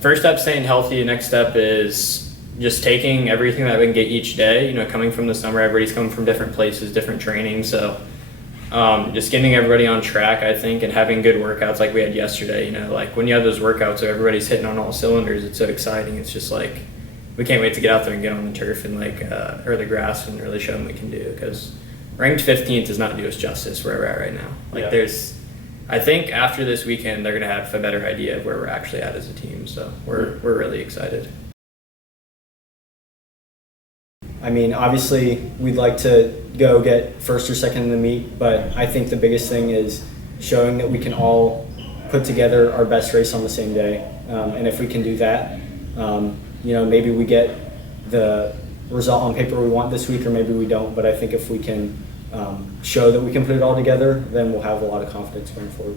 first step, staying healthy. Next step is just taking everything that we can get each day. Coming from the summer, everybody's coming from different places, different training. So just getting everybody on track, I think, and having good workouts like we had yesterday. Like when you have those workouts where everybody's hitting on all cylinders, it's so exciting. It's just like we can't wait to get out there and get on the turf and or the grass and really show them we can do, because ranked 15th does not do us justice where we're at right now. I think after this weekend they're going to have a better idea of where we're actually at as a team. So we're really excited. I mean, obviously we'd like to go get first or second in the meet, but I think the biggest thing is showing that we can all put together our best race on the same day. And if we can do that, maybe we get the result on paper we want this week, or maybe we don't. But I think if we can show that we can put it all together, then we'll have a lot of confidence going forward.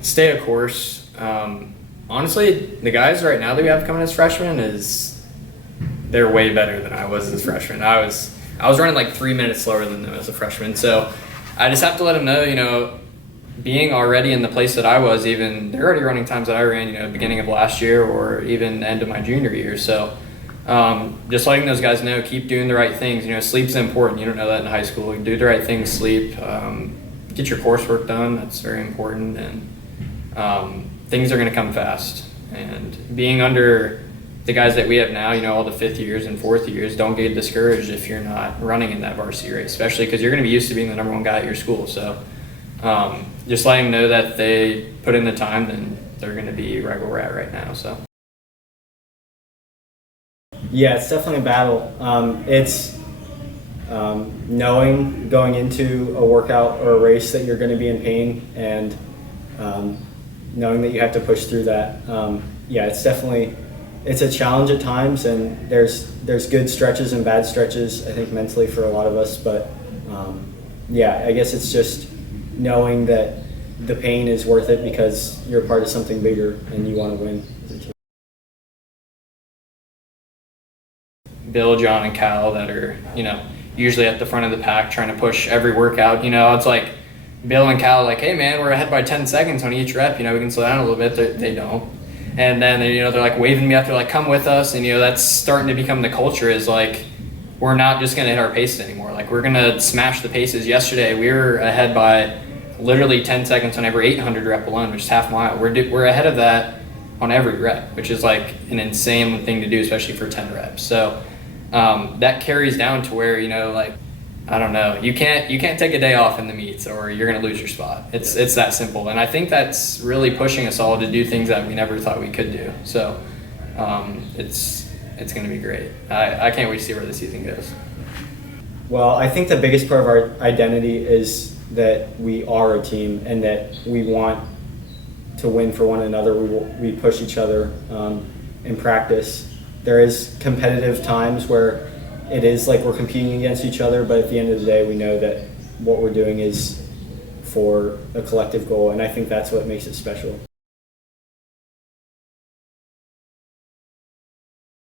Stay a course. Honestly, the guys right now that we have coming as freshmen they're way better than I was as freshmen. I was running like 3 minutes slower than them as a freshman. So I just have to let them know, being already in the place that I was, even they're already running times that I ran, beginning of last year or even the end of my junior year. So just letting those guys know, keep doing the right things. Sleep's important. You don't know that in high school. Do the right things, sleep, get your coursework done. That's very important. And things are going to come fast. And being under the guys that we have now, all the fifth years and fourth years, don't get discouraged if you're not running in that varsity race, especially because you're going to be used to being the number one guy at your school. So just letting them know that they put in the time, then they're going to be right where we're at right now. So. Yeah, it's definitely a battle. It's knowing going into a workout or a race that you're going to be in pain, and knowing that you have to push through that. It's a challenge at times, and there's good stretches and bad stretches, I think, mentally for a lot of us. But I guess it's just knowing that the pain is worth it because you're part of something bigger and you want to win as a team. Bill, John, and Cal that are, usually at the front of the pack trying to push every workout. It's like Bill and Cal like, hey man, we're ahead by 10 seconds on each rep. We can slow down a little bit. They don't. And then, they're like waving me up. They're like, come with us. And, that's starting to become the culture, is like, we're not just going to hit our paces anymore. Like, we're going to smash the paces. Yesterday, we were ahead by literally 10 seconds on every 800 rep alone, which is half mile. We're ahead of that on every rep, which is like an insane thing to do, especially for 10 reps. So that carries down to where, I don't know, you can't take a day off in the meets or you're going to lose your spot. It's that simple. And I think that's really pushing us all to do things that we never thought we could do. So it's going to be great. I can't wait to see where the season goes. Well, I think the biggest part of our identity is that we are a team and that we want to win for one another. We push each other in practice. There is competitive times where it is like we're competing against each other, but at the end of the day, we know that what we're doing is for a collective goal, and I think that's what makes it special.